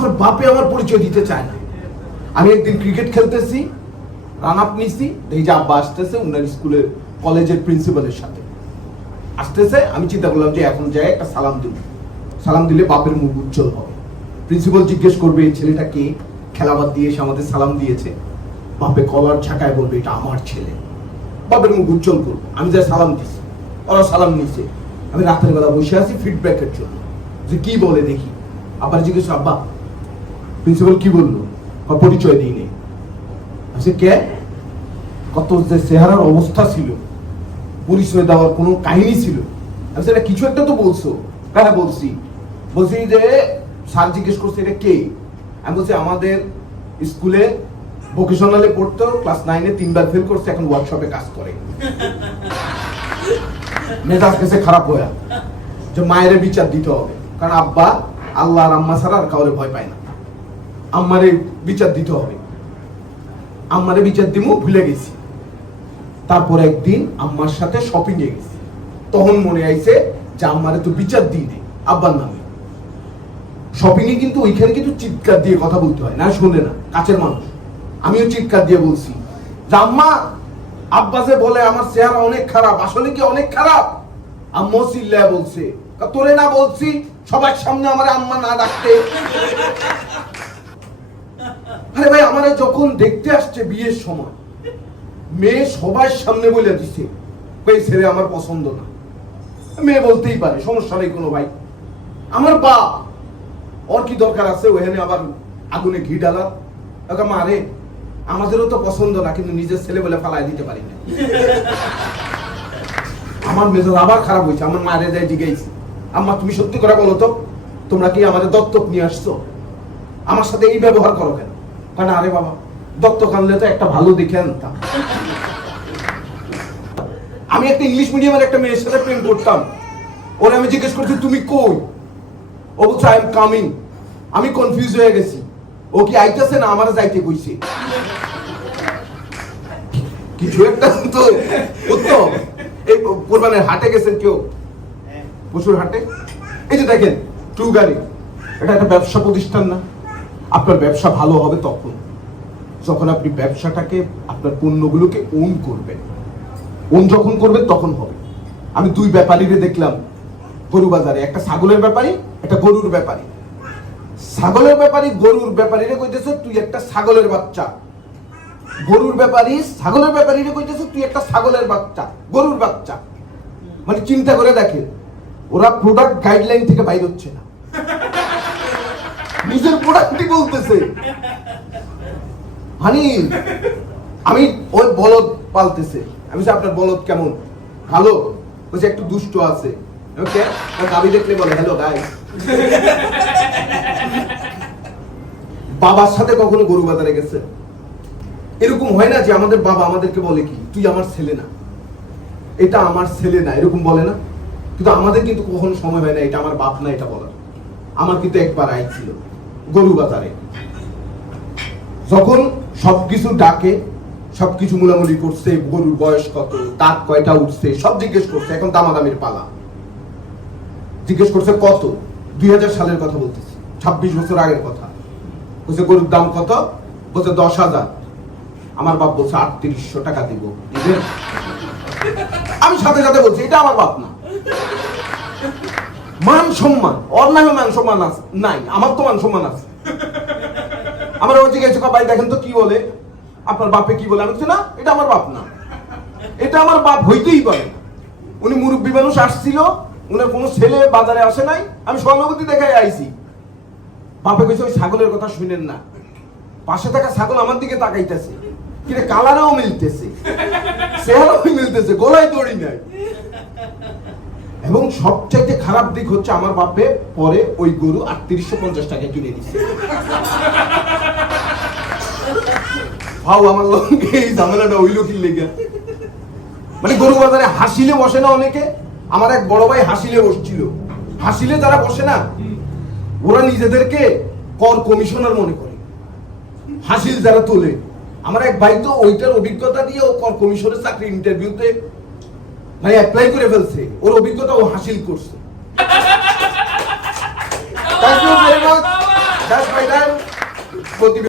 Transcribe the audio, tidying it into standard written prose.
আমার বাপে আমার পরিচয় দিতে চায় না। আমি একদিন ক্রিকেট খেলতেছি, রান আপ নিছি, এই যে আব্বা আসতেছে উনার স্কুলের কলেজের প্রিন্সিপালের সাথে আসতেছে। আমি চিন্তা করলাম যে এখন যাই একটা সালাম দিব, সালাম দিলে বাপের মুখ উজ্জ্বল হবে। প্রিন্সিপাল জিজ্ঞেস করবে এই ছেলেটা কে, খেলাবাদ দিয়ে এসে আমাদের সালাম দিয়েছে। বাপে কলার ঝাঁকায় বলবে এটা আমার ছেলে, বাপের মুখ উজ্জ্বল করবো। আমি যাই সালাম দিছি, ওরা সালাম নিচ্ছে। আমি রাতের বেলা বসে আছি ফিডব্যাকের জন্য, যে কি বলে দেখি। আবার জিজ্ঞেস আব্বা প্রিন্সিপাল কি বললো, পরিচয় দিই নেই। আচ্ছা কে, কত যে চেহারার অবস্থা ছিল, পরিচয় দেওয়ার কোনো কাহিনী ছিল। আমি সেটা কিছু একটা তো বলছো। হ্যাঁ বলছি যে স্যার জিজ্ঞেস করছে এটা কে। আমি বলছি আমাদের স্কুলে ভোকেশনালে পড়তো, ক্লাস 9-এ 3বার ফেল করছে, এখন ওয়ার্কশপে কাজ করে। মেজাজ কেসে খারাপ হয়ে যে মায়ের বিচার দিতে হবে, কারণ আব্বা আল্লাহ আর আম্মা ছাড়া আর কাউরে ভয় পায় না। আম্মারে বিচার দিতে হবে, আম্মারে বিচার দিমু ভুলে গেছি। তারপর একদিন আম্মার সাথে শপিং এ গেছি, তখন মনে আইছে যে আম্মারে তো বিচার দিই নেই আব্বার নামে। শপিং এ কিন্তু ওইখানে কিন্তু চিৎকার দিয়ে কথা বলতে হয়, না শোনে না কাছের মানুষ। আমিও চিৎকার দিয়ে বলছি যে আম্মা, আব্বা যে বলে আমার চেহারা অনেক খারাপ, আসলে কি অনেক খারাপ? আম্মা চিল্লায় বলছে তোরে না বলছি সবার সামনে আমার আম্মা না ডাকতে। আরে ভাই, আমারে যখন দেখতে আসছে বিয়ের সময়, মেয়ে সবার সামনে বলে দিছে এই ছেলে আমার পছন্দ না। মেয়ে বলতেই পারে, সমস্যা নেই কোনো ভাই, আমার বাপ, ওর কি দরকার আছে ওখানে আবার আগুনে ঘি ডালা। মারে আমাদেরও তো পছন্দ না, কিন্তু নিজের ছেলে বলে ফালাই দিতে পারি না। আমার মেজাজ আবার খারাপ হয়েছে। আমার মারে যাই জিজ্ঞাসি, আম্মা তুমি সত্যি করে বলো তো, তোমরা কি আমাদের দত্তক নিয়ে আসছো? আমার সাথে এই ব্যবহার করো কেন? কারণ আরে বাবা, দত্তক আনলে তো একটা ভালো দেখে আনতাম। আমি একটা ইংলিশ মিডিয়ামের একটা মেয়ের সাথে প্রেম করতাম, ওরে আমি জিজ্ঞেস করছি তুমি কই, ও বলছে আই এম কামিং। আমি কনফিউজ হয়ে গেছি, ও কি আইতেছে না আমার যাইতে কইছে। কিছু একটা তো করতে হবে। এই কোরবানের হাটে গেছেন কেউ? পশুর হাটে, এই যে দেখেন ট্রু গাড়ি, এটা একটা ব্যবসা প্রতিষ্ঠান না? আপনার ব্যবসা ভালো হবে তখন যখন আপনি ব্যবসাটাকে, আপনার পণ্যগুলোকে ওন করবেন। ওন যখন করবেন তখন হবে। আমি দুই ব্যাপারীরে দেখলাম গরু বাজারে, একটা ছাগলের ব্যাপারী, একটা গরুর ব্যাপারী। ছাগলের ব্যাপারী গরুর ব্যাপারীরে কইতেছে তুই একটা ছাগলের বাচ্চা, গরুর ব্যাপারী ছাগলের ব্যাপারীরে কইতেছে তুই একটা ছাগলের বাচ্চা, গরুর বাচ্চা। মানে চিন্তা করে দেখেন, ওরা প্রোডাক্ট গাইডলাইন থেকে বাইরে হচ্ছে না, নিজের প্রোডাক্টই বলতেছে। মানে আমি ওই বলদ পালতেছে, আমি আপনার বলদ কেমন? ভালো। বলছে একটু দুষ্ট আছে। ওকে, গাবি দেখলে বলে হ্যালো গাইস। বাবার সাথে কখনো গরু বাজারে গেছে? এরকম হয় না যে আমাদের বাবা আমাদেরকে বলে কি তুই আমার ছেলে না, এটা আমার ছেলে না, এরকম বলে না? কিন্তু আমাদের কিন্তু কখনো সময় হয় না এটা আমার বাপ না এটা বলার। আমার কিন্তু একবার আই ছিল গরু বাজারে, যখন সবকিছু ডাকে, সবকিছু মুলামুলি করছে, গরুর বয়স কত, দাঁত কয়টা উঠছে, সব জিজ্ঞেস করছে। এখন দামাদামির পালা। জিজ্ঞেস করছে কত, 2000 সালের কথা বলতেছি, 26 বছর আগের কথা। বলছে গরুর দাম কত? বলছে 10,000। আমার বাপ বলছে 3800 টাকা দিব। আমি সাথে সাথে বলছি এটা আমার বাপ না। মান সম্মান, ওর নামে মান সম্মান আছে নাই, আমার তো মান সম্মান আছে। আমার ওর জিজ্ঞেস ভাই দেখেন তো কি বলে, আপনার বাপে কি বলে? আমি বলছি না এটা আমার বাপ না, এটা আমার বাপ হইতেই পারে। উনি মুরব্বী মানুষ আসছিল, উনার কোনো ছেলে বাজারে আসে নাই, আমি সহানুভূতি দেখাই আইছি। বাপে কইছে ওই ছাগলের কথা শুনেন না, পাশে থাকা ছাগল আমার দিকে তাকাইতেছে, কিন্তু কালারেও মিলতেছে, চেহারাও মিলতেছে, গলায় দড়ি নাই। এবং সবচাইতে খারাপ দিক হচ্ছে আমার বাপে পরে ওই গরু 3850 টাকা কিনে দিচ্ছে। ভাও আমার লঙ্গে এই ঝামেলাটা হইল কি লেগে। মানে গরু বাজারে হাসিলে বসে না অনেকে, আমার এক বড় ভাই হাসিলে বসছিল। হাসিলে যারা বসে না ওরা নিজেদেরকে কর কমিশনার মনে করে, হাসিল যারা তোলে। আমার এক ভাই তো ওইটার অভিজ্ঞতা দিয়ে ও কর কমিশনের চাকরি ইন্টারভিউতে মানে অ্যাপ্লাই করে ফেলছে, ওর অভিজ্ঞতা ও হাসিল করছে। Thank you very much. কয়টায় প্রতিবেদন